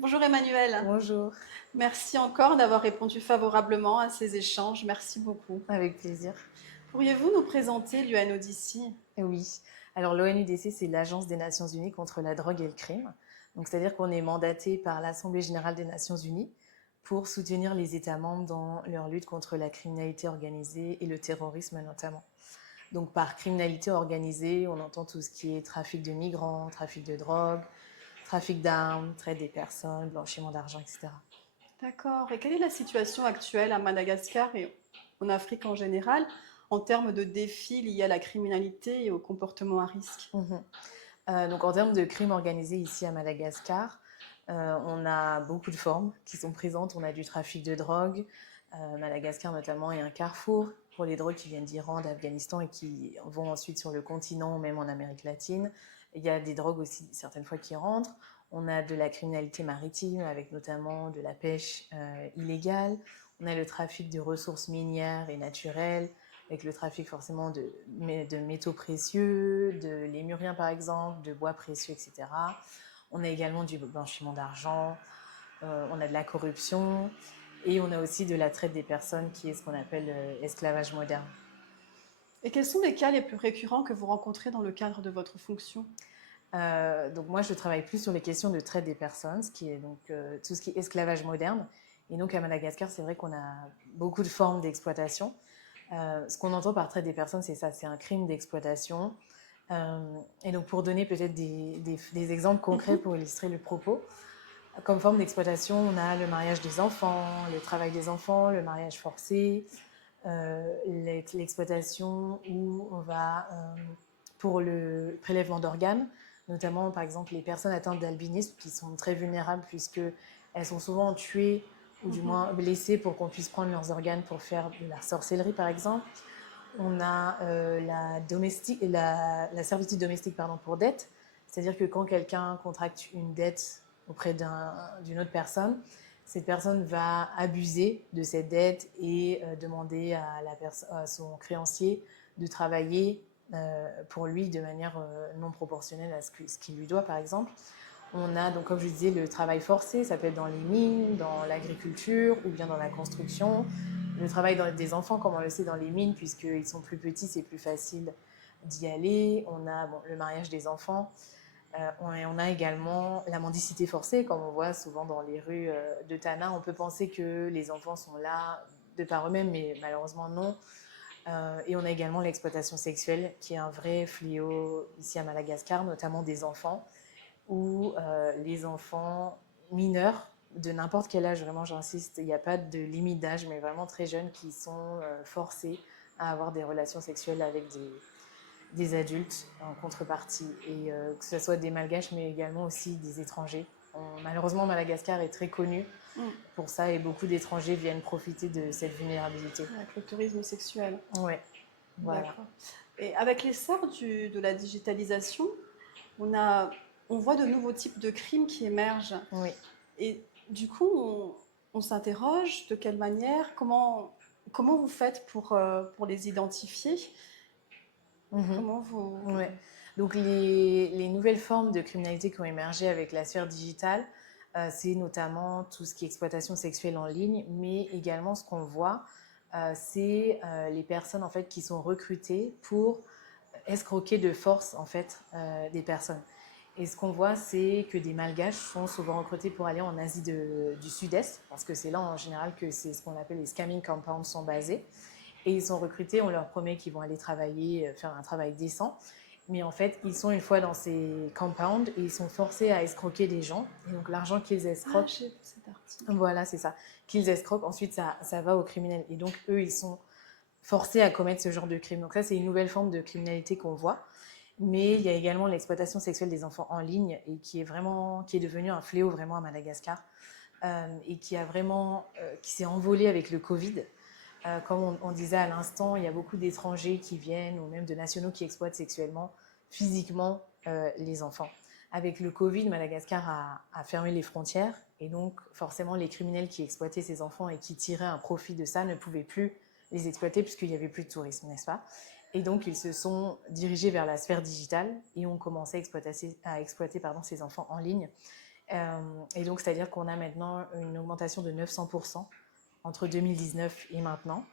Bonjour Emmanuel, Bonjour, merci encore d'avoir répondu favorablement à ces échanges, merci beaucoup. avec plaisir. Pourriez-vous nous présenter l'UNODC? Oui, alors l'ONUDC, c'est l'Agence des Nations Unies contre la drogue et le crime. Donc, c'est-à-dire qu'on est mandaté par l'Assemblée générale des Nations Unies pour soutenir les États membres dans leur lutte contre la criminalité organisée et le terrorisme notamment. Donc, par criminalité organisée, on entend tout ce qui est trafic de migrants, trafic de drogue, trafic d'armes, traite des personnes, blanchiment d'argent, etc. D'accord, et quelle est la situation actuelle à Madagascar et en Afrique en général en termes de défis liés à la criminalité et au comportement à risque? Mhm. Donc en termes de crimes organisés ici à Madagascar, on a beaucoup de formes qui sont présentes. On a du trafic de drogue. Madagascar notamment est un carrefour pour les drogues qui viennent d'Iran, d'Afghanistan et qui vont ensuite sur le continent ou même en Amérique latine. Il y a des drogues aussi certaines fois qui rentrent. On a de la criminalité maritime avec notamment de la pêche illégale. On a le trafic de ressources minières et naturelles, avec le trafic forcément de métaux précieux, de lémuriens par exemple, de bois précieux, etc. On a également du blanchiment d'argent, on a de la corruption et on a aussi de la traite des personnes qui est ce qu'on appelle esclavage moderne. Et quels sont les cas les plus récurrents que vous rencontrez dans le cadre de votre fonction? Donc moi je travaille plus sur les questions de traite des personnes, ce qui est donc tout ce qui est esclavage moderne. Et donc à Madagascar, c'est vrai qu'on a beaucoup de formes d'exploitation. Ce qu'on entend par traite des personnes, c'est ça, c'est un crime d'exploitation. Et donc pour donner peut-être des exemples concrets Mhm. pour illustrer le propos, comme forme d'exploitation, on a le mariage des enfants, le travail des enfants, le mariage forcé, l'exploitation où on va, pour le prélèvement d'organes, notamment par exemple les personnes atteintes d'albinisme qui sont très vulnérables puisque elles sont souvent tuées ou du Mhm. moins blessées pour qu'on puisse prendre leurs organes pour faire de la sorcellerie par exemple. On a la servitude domestique pardon, pour dette, c'est-à-dire que quand quelqu'un contracte une dette auprès d'une autre personne, cette personne va abuser de cette dette et demander à son créancier de travailler pour lui de manière non proportionnelle à ce qu'il lui doit, par exemple. On a donc, comme je disais, le travail forcé, ça peut être dans les mines, dans l'agriculture ou bien dans la construction. Le travail des enfants, comme on le sait, dans les mines, puisqu'ils sont plus petits, c'est plus facile d'y aller. On a le mariage des enfants. On a également la mendicité forcée, comme on voit souvent dans les rues de Tana. On peut penser que les enfants sont là de par eux-mêmes, mais malheureusement non. Et on a également l'exploitation sexuelle, qui est un vrai fléau ici à Madagascar, notamment des enfants où les enfants mineurs, de n'importe quel âge, vraiment j'insiste, il n'y a pas de limite d'âge, mais vraiment très jeunes, qui sont forcés à avoir des relations sexuelles avec des adultes en contrepartie, et que ce soit des malgaches, mais également aussi des étrangers. Malheureusement, Madagascar est très connu Mm. pour ça, et beaucoup d'étrangers viennent profiter de cette vulnérabilité. Avec le tourisme sexuel. Ouais, voilà. D'accord. Et avec l'essor de la digitalisation, on a, on voit de nouveaux types de crimes qui émergent. Oui. Et du coup, on s'interroge de quelle manière, comment vous faites pour les identifier? Mhm. Comment vous... Ouais. Donc les nouvelles formes de criminalité qui ont émergé avec la sphère digitale, c'est notamment tout ce qui est exploitation sexuelle en ligne, mais également ce qu'on voit, c'est les personnes en fait qui sont recrutées pour escroquer de force en fait des personnes. Et ce qu'on voit, c'est que des malgaches sont souvent recrutés pour aller en Asie du Sud-Est, parce que c'est là en général que c'est ce qu'on appelle les scamming compounds sont basés. Et ils sont recrutés, on leur promet qu'ils vont aller travailler, faire un travail décent. Mais en fait, ils sont une fois dans ces compounds et ils sont forcés à escroquer des gens. Et donc l'argent qu'ils Ah, escroquent, j'ai vu cet article. voilà, c'est ça, qu'ils escroquent, ensuite ça va aux criminels. Et donc eux, ils sont forcés à commettre ce genre de crime. Donc ça, c'est une nouvelle forme de criminalité qu'on voit. Mais il y a également l'exploitation sexuelle des enfants en ligne et qui est devenu un fléau vraiment à Madagascar et qui s'est envolé avec le Covid. Comme on disait à l'instant, il y a beaucoup d'étrangers qui viennent ou même de nationaux qui exploitent sexuellement, physiquement les enfants. Avec le Covid, Madagascar a fermé les frontières et donc forcément les criminels qui exploitaient ces enfants et qui tiraient un profit de ça ne pouvaient plus les exploiter puisqu'il n'y avait plus de tourisme, n'est-ce pas? Et donc ils se sont dirigés vers la sphère digitale et ont commencé à exploiter ces enfants en ligne. Et donc, c'est-à-dire qu'on a maintenant une augmentation de 900% entre 2019 et maintenant.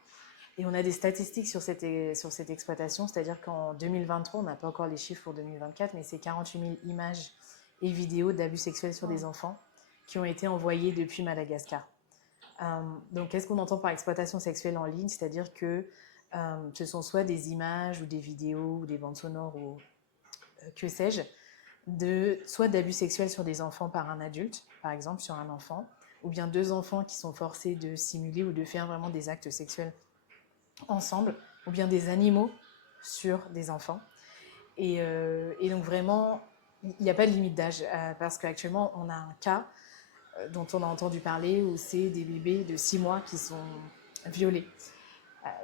Et on a des statistiques sur cette exploitation, c'est-à-dire qu'en 2023, on n'a pas encore les chiffres pour 2024, mais c'est 48 000 images et vidéos d'abus sexuels sur des enfants qui ont été envoyées depuis Madagascar. Donc, qu'est-ce qu'on entend par exploitation sexuelle en ligne? C'est-à-dire que ce sont soit des images ou des vidéos ou des bandes sonores ou que sais-je, soit d'abus sexuels sur des enfants par un adulte, par exemple sur un enfant, ou bien deux enfants qui sont forcés de simuler ou de faire vraiment des actes sexuels ensemble, ou bien des animaux sur des enfants. Et donc vraiment, il n'y a pas de limite d'âge, parce qu'actuellement, on a un cas dont on a entendu parler où c'est des bébés de 6 mois qui sont violés.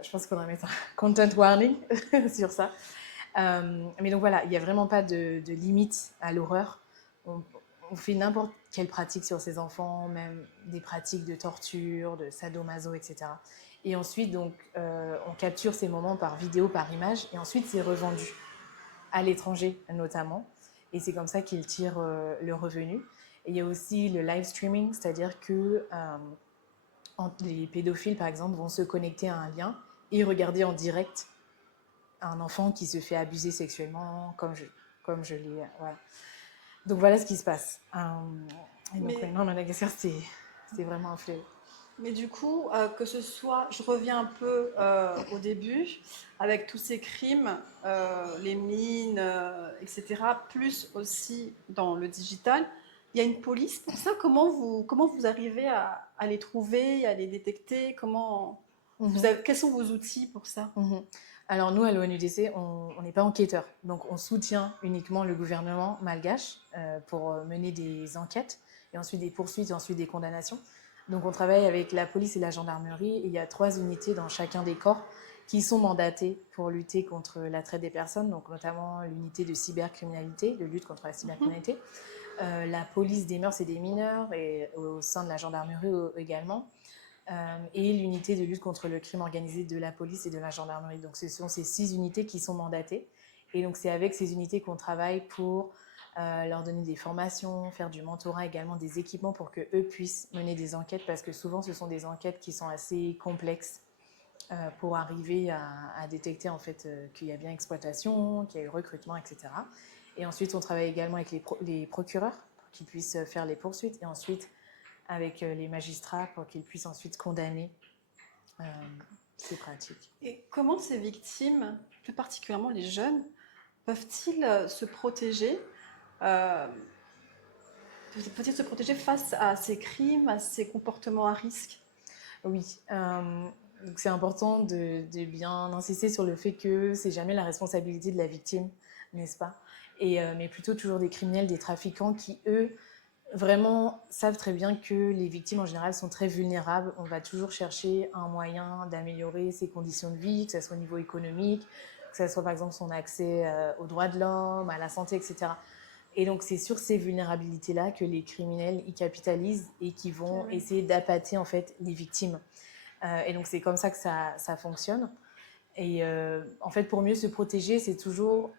Je pense qu'on va mettre un content warning sur ça. Mais donc voilà, il n'y a vraiment pas de limite à l'horreur. On fait n'importe quelle pratique sur ces enfants, même des pratiques de torture, de sadomaso, etc. Et ensuite, donc, on capture ces moments par vidéo, par image, et ensuite c'est revendu à l'étranger notamment. Et c'est comme ça qu'ils tirent le revenu. Et il y a aussi le live streaming, c'est-à-dire que les pédophiles, par exemple, vont se connecter à un lien et regarder en direct un enfant qui se fait abuser sexuellement, comme je l'ai. Voilà. Donc voilà ce qui se passe. Et donc Mais, maintenant, Madagascar, c'est vraiment un fléau. mais du coup, que ce soit, je reviens un peu au début, avec tous ces crimes, les mines, etc., plus aussi dans le digital, il y a une police pour ça. Comment vous arrivez à les trouver, à les détecter? Quels sont vos outils pour ça? Alors nous, à l'ONUDC, on n'est pas enquêteurs. Donc on soutient uniquement le gouvernement malgache pour mener des enquêtes et ensuite des poursuites et ensuite des condamnations. Donc on travaille avec la police et la gendarmerie et il y a 3 unités dans chacun des corps qui sont mandatées pour lutter contre la traite des personnes, donc notamment l'unité de cybercriminalité, de lutte contre la cybercriminalité, la police des mœurs et des mineurs et au sein de la gendarmerie également, et l'unité de lutte contre le crime organisé de la police et de la gendarmerie. Donc ce sont ces 6 unités qui sont mandatées. Et donc c'est avec ces unités qu'on travaille pour leur donner des formations, faire du mentorat, également des équipements pour qu'eux puissent mener des enquêtes, parce que souvent ce sont des enquêtes qui sont assez complexes pour arriver à détecter en fait qu'il y a bien exploitation, qu'il y a eu recrutement, etc. Et ensuite on travaille également avec les procureurs pour qu'ils puissent faire les poursuites, et ensuite avec les magistrats pour qu'ils puissent ensuite condamner euh, ces pratiques. Et comment ces victimes, plus particulièrement les jeunes, peuvent-ils se protéger euh, peut-il se protéger face à ces crimes, à ces comportements à risque? Oui, donc c'est important de bien insister sur le fait que c'est jamais la responsabilité de la victime, n'est-ce pas? Mais plutôt toujours des criminels, des trafiquants qui, eux, vraiment savent très bien que les victimes en général sont très vulnérables. On va toujours chercher un moyen d'améliorer ses conditions de vie, que ce soit au niveau économique, que ce soit par exemple son accès aux droits de l'homme, à la santé, etc. Et donc c'est sur ces vulnérabilités-là que les criminels y capitalisent et qui vont Oui. essayer d'appâter en fait les victimes. Et donc c'est comme ça que ça fonctionne. Et en fait, pour mieux se protéger, c'est toujours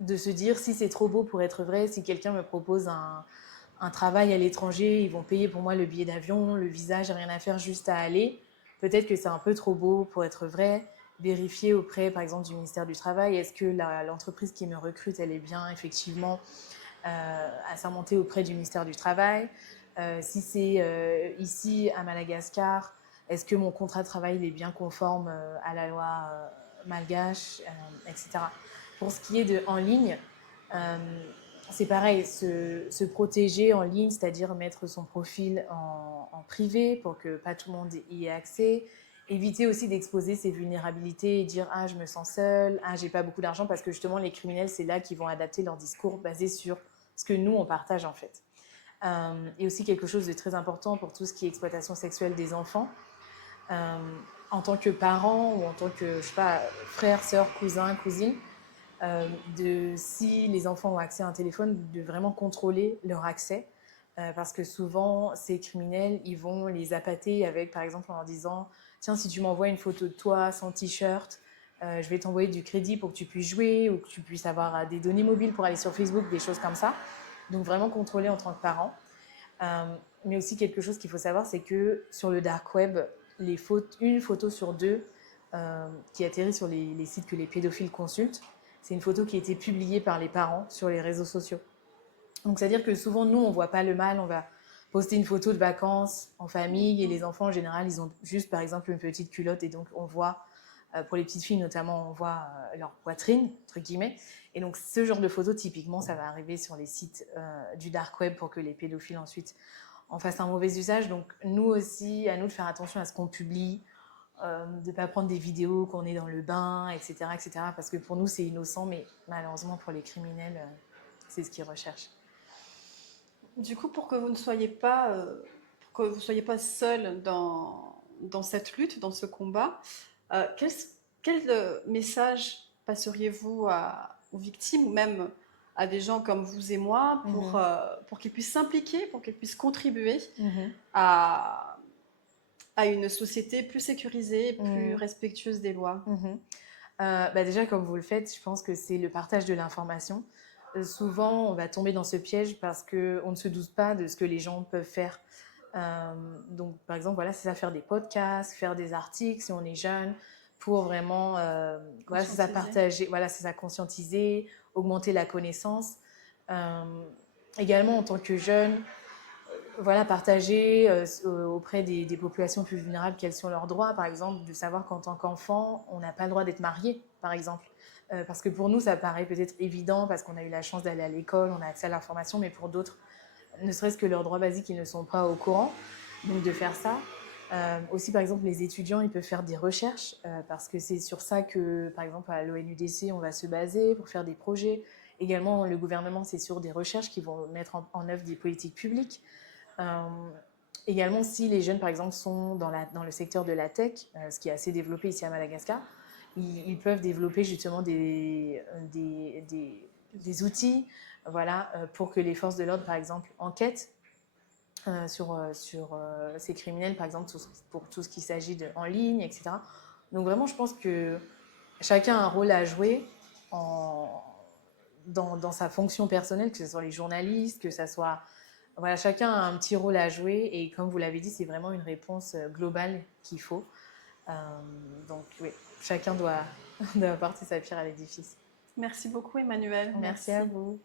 de se dire, si c'est trop beau pour être vrai, si quelqu'un me propose un travail à l'étranger, ils vont payer pour moi le billet d'avion, le visa, j'ai rien à faire, juste à aller. Peut-être que c'est un peu trop beau pour être vrai. Vérifier auprès, par exemple, du ministère du Travail, est-ce que l'entreprise qui me recrute, elle est bien effectivement assermentée auprès du ministère du Travail. Si c'est ici à Madagascar, est-ce que mon contrat de travail il est bien conforme à la loi malgache, etc. Pour ce qui est de en ligne, c'est pareil, se protéger en ligne, c'est-à-dire mettre son profil en privé pour que pas tout le monde y ait accès. Éviter aussi d'exposer ses vulnérabilités et dire ah je me sens seule, ah j'ai pas beaucoup d'argent, parce que justement les criminels c'est là qu'ils vont adapter leur discours basé sur ce que nous on partage en fait. Et aussi quelque chose de très important pour tout ce qui est exploitation sexuelle des enfants. Euh, En tant que parent ou en tant que je sais pas, frère, sœur, cousin, cousine, si les enfants ont accès à un téléphone, de vraiment contrôler leur accès. Parce que souvent, ces criminels, ils vont les appâter avec, par exemple, en leur disant « Tiens, si tu m'envoies une photo de toi sans t-shirt, je vais t'envoyer du crédit pour que tu puisses jouer ou que tu puisses avoir des données mobiles pour aller sur Facebook, des choses comme ça. » Donc vraiment contrôler en tant que parent. Mais aussi quelque chose qu'il faut savoir, c'est que sur le dark web, une photo sur deux qui atterrit sur les sites que les pédophiles consultent, c'est une photo qui a été publiée par les parents sur les réseaux sociaux. Donc, c'est-à-dire que souvent, nous, on ne voit pas le mal, on va poster une photo de vacances en famille et les enfants, en général, ils ont juste, par exemple, une petite culotte et donc on voit, pour les petites filles notamment, on voit leur poitrine, entre guillemets. Et donc, ce genre de photo, typiquement, ça va arriver sur les sites du dark web pour que les pédophiles ensuite en fassent un mauvais usage. Donc, nous aussi, à nous de faire attention à ce qu'on publie, de ne pas prendre des vidéos qu'on est dans le bain, etc., etc. Parce que pour nous, c'est innocent, mais malheureusement, pour les criminels, c'est ce qu'ils recherchent. Du coup, pour que vous ne soyez pas, pour que vous soyez pas seul dans cette lutte, dans ce combat, quel, quel message passeriez-vous aux victimes ou même à des gens comme vous et moi pour qu'ils puissent s'impliquer, pour qu'ils puissent contribuer à, à une société plus sécurisée, plus respectueuse des lois? Déjà, comme vous le faites, je pense que c'est le partage de l'information. Souvent, on va tomber dans ce piège parce qu'on ne se doute pas de ce que les gens peuvent faire. Donc, par exemple, voilà, c'est ça, faire des podcasts, faire des articles si on est jeune, pour vraiment, voilà, c'est ça, partager, voilà, c'est ça, conscientiser, augmenter la connaissance. Également, en tant que jeune, voilà, partager auprès des populations plus vulnérables quels sont leurs droits, par exemple, de savoir qu'en tant qu'enfant, on n'a pas le droit d'être marié, par exemple. Parce que pour nous, ça paraît peut-être évident parce qu'on a eu la chance d'aller à l'école, on a accès à l'information, mais pour d'autres, ne serait-ce que leurs droits basiques, ils ne sont pas au courant. Donc de faire ça. Aussi, par exemple, les étudiants, ils peuvent faire des recherches parce que c'est sur ça que, par exemple, à l'ONUDC, on va se baser pour faire des projets. Également, le gouvernement, c'est sur des recherches qui vont mettre en œuvre des politiques publiques. Également, si les jeunes, par exemple, sont dans le secteur de la tech, ce qui est assez développé ici à Madagascar, ils peuvent développer justement des outils, voilà, pour que les forces de l'ordre, par exemple, enquêtent sur ces criminels, par exemple, pour tout ce qui s'agit en ligne, etc. Donc vraiment, je pense que chacun a un rôle à jouer dans sa fonction personnelle, que ce soit les journalistes, que ce soit... Voilà, chacun a un petit rôle à jouer et comme vous l'avez dit, c'est vraiment une réponse globale qu'il faut. Donc oui, chacun doit apporter sa pierre à l'édifice. Merci beaucoup Emmanuel. Merci à vous.